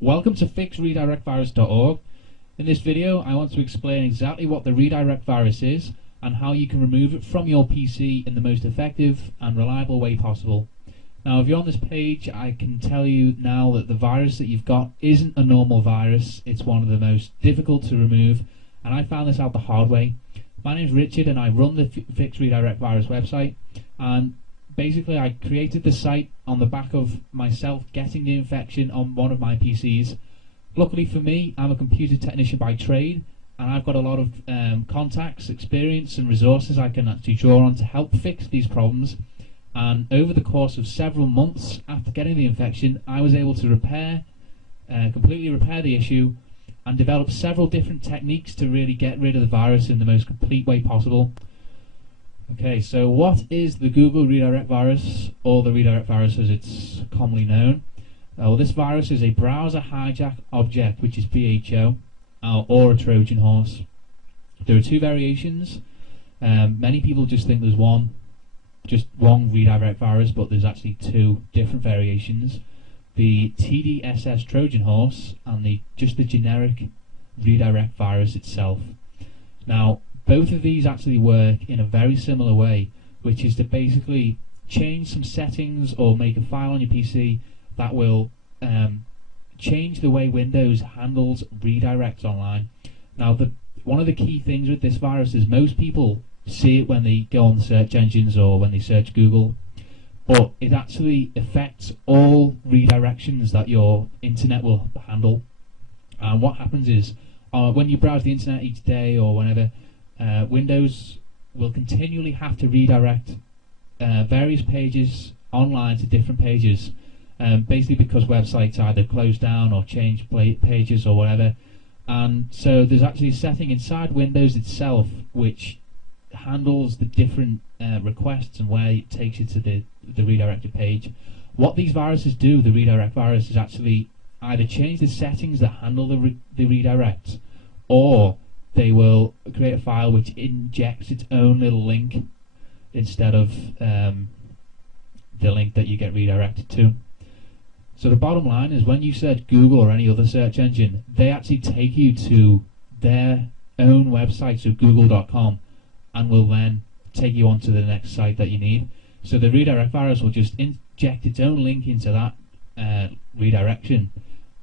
Welcome to fixredirectvirus.org. In this video I want to explain exactly what the redirect virus is and how you can remove it from your PC in the most effective and reliable way possible. Now if you're on this page, I can tell you now that the virus that you've got isn't a normal virus. It's one of the most difficult to remove, and I found this out the hard way. My name is Richard and I run the Fix Redirect Virus website, and basically I created the site on the back of myself getting the infection on one of my PCs. Luckily for me, I'm a computer technician by trade, and I've got a lot of contacts, experience and resources I can actually draw on to help fix these problems. And over the course of several months after getting the infection, I was able to completely repair the issue and develop several different techniques to really get rid of the virus in the most complete way possible. Okay, so what is the Google redirect virus, or the redirect virus as it's commonly known? Well, this virus is a browser hijack object, which is BHO, or a Trojan horse. There are two variations. Many people just think there's one redirect virus, but there's actually two different variations. The TDSS Trojan horse and just the generic redirect virus itself. Now, both of these actually work in a very similar way, which is to basically change some settings or make a file on your PC that will change the way Windows handles redirects online. Now, one of the key things with this virus is most people see it when they go on the search engines or when they search Google, but it actually affects all redirections that your internet will handle. And what happens is, when you browse the internet each day or whenever, Windows will continually have to redirect various pages online to different pages, basically because websites either close down or change pages or whatever. And so there's actually a setting inside Windows itself which handles the different requests and where it takes you to the redirected page. What these viruses do, the redirect virus, is actually either change the settings that handle the redirect, or they will create a file which injects its own little link instead of the link that you get redirected to. So the bottom line is, when you search Google or any other search engine, they actually take you to their own website, so google.com, and will then take you onto the next site that you need. So the redirect virus will just inject its own link into that redirection,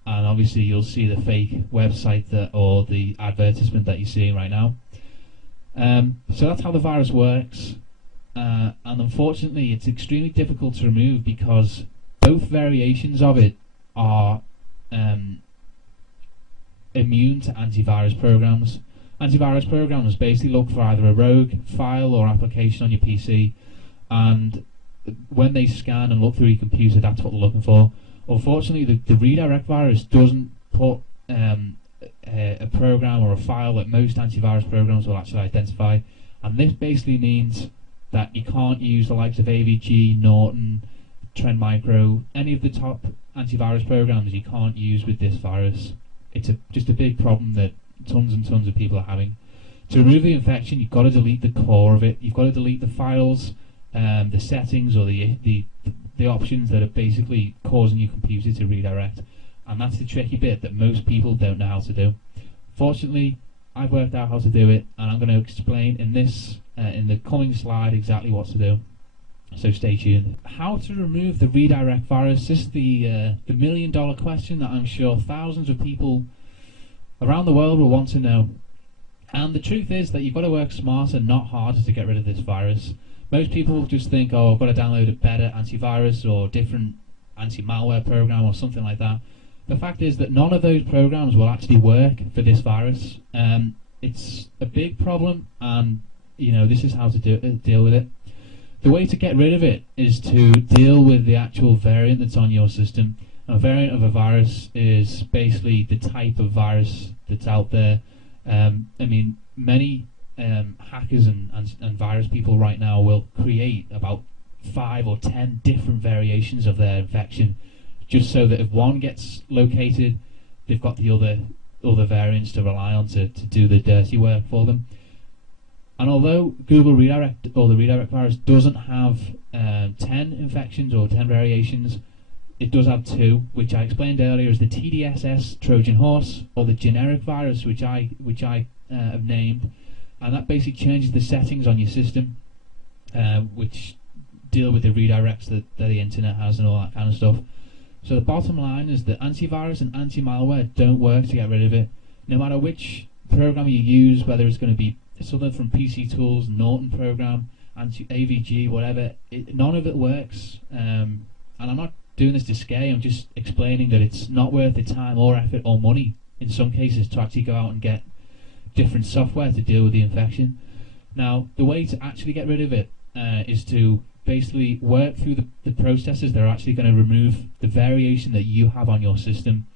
and obviously you'll see the fake website or the advertisement that you're seeing right now. So that's how the virus works, and unfortunately it's extremely difficult to remove because both variations of it are immune to antivirus programs. Antivirus programs basically look for either a rogue file or application on your PC, and when they scan and look through your computer, that's what they're looking for. Unfortunately, the redirect virus doesn't put a program or a file that most antivirus programs will actually identify, and this basically means that you can't use the likes of AVG, Norton, Trend Micro, any of the top antivirus programs you can't use with this virus. It's just a big problem that tons and tons of people are having. To remove the infection, you've got to delete the core of it. You've got to delete the files, the settings, or the options that are basically causing your computer to redirect, and that's the tricky bit that most people don't know how to do. Fortunately, I've worked out how to do it, and I'm going to explain in the coming slide exactly what to do. So stay tuned. How to remove the redirect virus? This is the million-dollar question that I'm sure thousands of people around the world will want to know. And the truth is that you've got to work smarter, not harder, to get rid of this virus. Most people just think, oh, I've got to download a better antivirus or different anti-malware program or something like that. The fact is that none of those programs will actually work for this virus. It's a big problem, and this is how to deal with it. The way to get rid of it is to deal with the actual variant that's on your system. A variant of a virus is basically the type of virus that's out there. Many hackers and virus people right now will create about 5 or 10 different variations of their infection, just so that if one gets located, they've got the other variants to rely on to do the dirty work for them. And although Google Redirect, or the redirect virus, doesn't have 10 infections or 10 variations, it does have two, which I explained earlier as the TDSS Trojan horse, or the generic virus, which I have named, and that basically changes the settings on your system, which deal with the redirects that the internet has and all that kind of stuff. So the bottom line is that antivirus and anti-malware don't work to get rid of it. No matter which program you use, whether it's going to be something from PC Tools, Norton program, AVG, whatever, none of it works. And I'm not doing this to scare you, I'm just explaining that it's not worth the time or effort or money in some cases to actually go out and get different software to deal with the infection. Now, the way to actually get rid of it is to basically work through the processes that are actually going to remove the variation that you have on your system.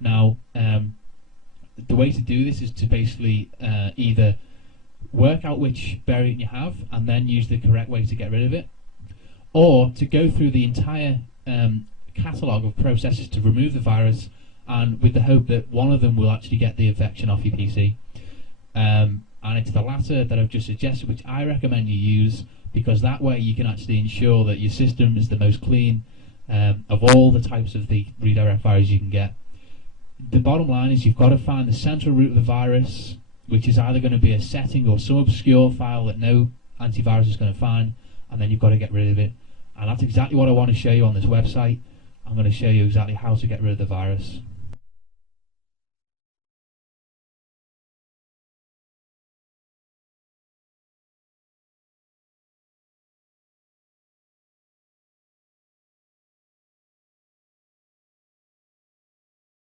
Now, the way to do this is to basically either work out which variant you have and then use the correct way to get rid of it, or to go through the entire catalogue of processes to remove the virus, and with the hope that one of them will actually get the infection off your PC. And it's the latter that I've just suggested, which I recommend you use, because that way you can actually ensure that your system is the most clean of all the types of the redirect virus you can get. The bottom line is you've got to find the central root of the virus, which is either going to be a setting or some obscure file that no antivirus is going to find, and then you've got to get rid of it. And that's exactly what I want to show you on this website. I'm going to show you exactly how to get rid of the virus.